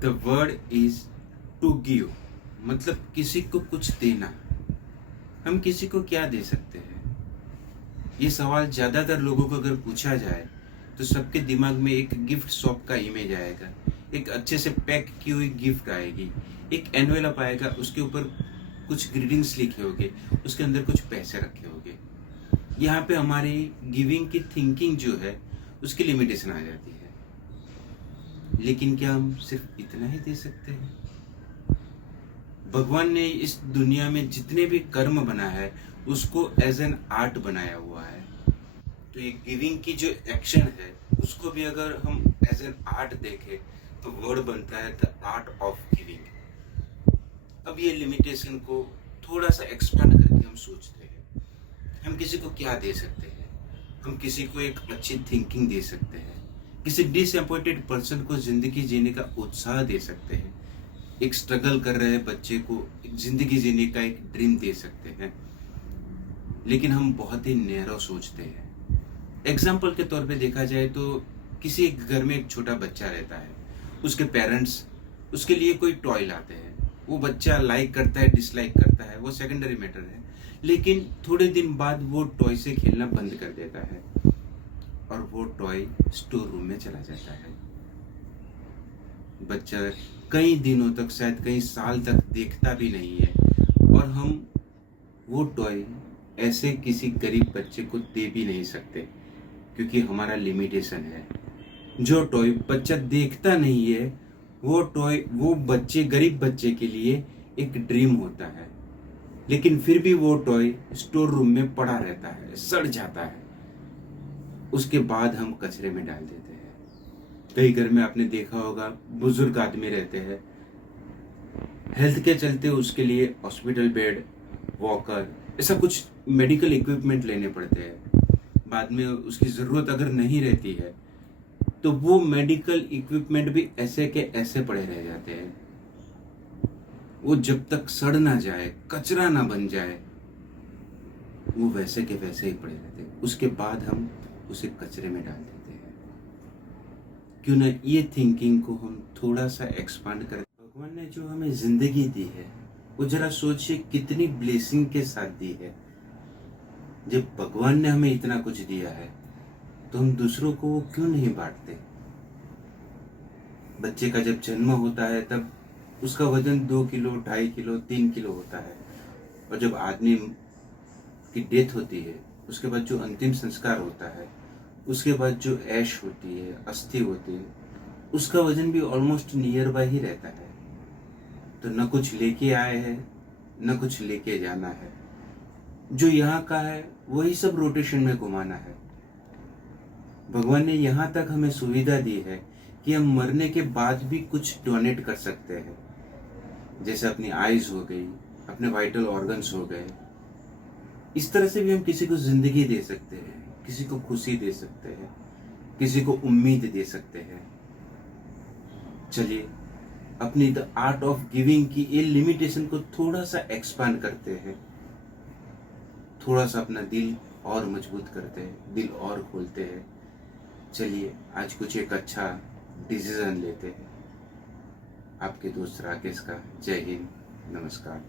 The word is to give, मतलब किसी को कुछ देना। हम किसी को क्या दे सकते हैं? ये सवाल ज्यादातर लोगों को अगर पूछा जाए तो सबके दिमाग में एक गिफ्ट शॉप का इमेज आएगा, एक अच्छे से पैक की हुई गिफ्ट आएगी, एक एनवेलप आएगा, उसके ऊपर कुछ ग्रीटिंग्स लिखे होंगे, उसके अंदर कुछ पैसे रखे होंगे। यहाँ पे हमारी गिविंग की थिंकिंग जो है उसकी लिमिटेशन आ जाती है। लेकिन क्या हम सिर्फ इतना ही दे सकते हैं? भगवान ने इस दुनिया में जितने भी कर्म बना है उसको एज एन आर्ट बनाया हुआ है। तो ये गिविंग की जो एक्शन है उसको भी अगर हम एज एन आर्ट देखें तो वर्ड बनता है द आर्ट ऑफ गिविंग। अब ये लिमिटेशन को थोड़ा सा एक्सपांड करके हम सोचते हैं, हम किसी को क्या दे सकते हैं? हम किसी को एक अच्छी थिंकिंग दे सकते हैं, किसी डिसअपॉइंटेड पर्सन को जिंदगी जीने का उत्साह दे सकते हैं, एक स्ट्रगल कर रहे बच्चे को एक जिंदगी जीने का एक ड्रीम दे सकते हैं। लेकिन हम बहुत ही नैरो सोचते हैं। एग्जाम्पल के तौर पे देखा जाए तो किसी एक घर में एक छोटा बच्चा रहता है, उसके पेरेंट्स उसके लिए कोई टॉय लाते हैं, वो बच्चा लाइक करता है डिसलाइक करता है, वो सेकेंडरी मैटर है। लेकिन थोड़े दिन बाद वो टॉय से खेलना बंद कर देता है और वो टॉय स्टोर रूम में चला जाता है। बच्चा कई दिनों तक, शायद कई साल तक देखता भी नहीं है, और हम वो टॉय ऐसे किसी गरीब बच्चे को दे भी नहीं सकते क्योंकि हमारा लिमिटेशन है। जो टॉय बच्चा देखता नहीं है वो टॉय वो बच्चे, गरीब बच्चे के लिए एक ड्रीम होता है, लेकिन फिर भी वो टॉय स्टोर रूम में पड़ा रहता है, सड़ जाता है, उसके बाद हम कचरे में डाल देते हैं। कई घर में आपने देखा होगा बुजुर्ग आदमी रहते हैं, हेल्थ के चलते उसके लिए हॉस्पिटल बेड, वॉकर, ऐसा कुछ मेडिकल इक्विपमेंट लेने पड़ते हैं। बाद में उसकी जरूरत अगर नहीं रहती है तो वो मेडिकल इक्विपमेंट भी ऐसे के ऐसे पड़े रह जाते हैं। वो जब तक सड़ ना जाए, कचरा ना बन जाए, वो वैसे के वैसे ही पड़े रहते हैं। उसके बाद हम उसे कचरे में डाल देते हैं। क्यों ना ये थिंकिंग को हम थोड़ा सा एक्सपांड करें। भगवान ने जो हमें जिंदगी दी है वो जरा सोचिए कितनी ब्लेसिंग के साथ दी है। जब भगवान ने हमें इतना कुछ दिया है तो हम दूसरों को वो क्यों नहीं बांटते? बच्चे का जब जन्म होता है तब उसका वजन 2 किलो, 2.5 किलो, 3 किलो होता है, और जब आदमी की डेथ होती है उसके बाद जो अंतिम संस्कार होता है, उसके बाद जो ऐश होती है, अस्थि होती है, उसका वजन भी ऑलमोस्ट नियर बाय ही रहता है। तो न कुछ लेके आए हैं न कुछ लेके जाना है। जो यहाँ का है वही सब रोटेशन में घुमाना है। भगवान ने यहाँ तक हमें सुविधा दी है कि हम मरने के बाद भी कुछ डोनेट कर सकते हैं, जैसे अपनी आईज हो गई, अपने वाइटल ऑर्गन्स हो गए। इस तरह से भी हम किसी को जिंदगी दे सकते हैं, किसी को खुशी दे सकते हैं, किसी को उम्मीद दे सकते हैं। चलिए अपनी द आर्ट ऑफ गिविंग की ये लिमिटेशन को थोड़ा सा एक्सपांड करते हैं, थोड़ा सा अपना दिल और मजबूत करते हैं, दिल और खोलते हैं। चलिए आज कुछ एक अच्छा डिसीजन लेते हैं। आपके दोस्त राकेश का। जय हिंद, नमस्कार।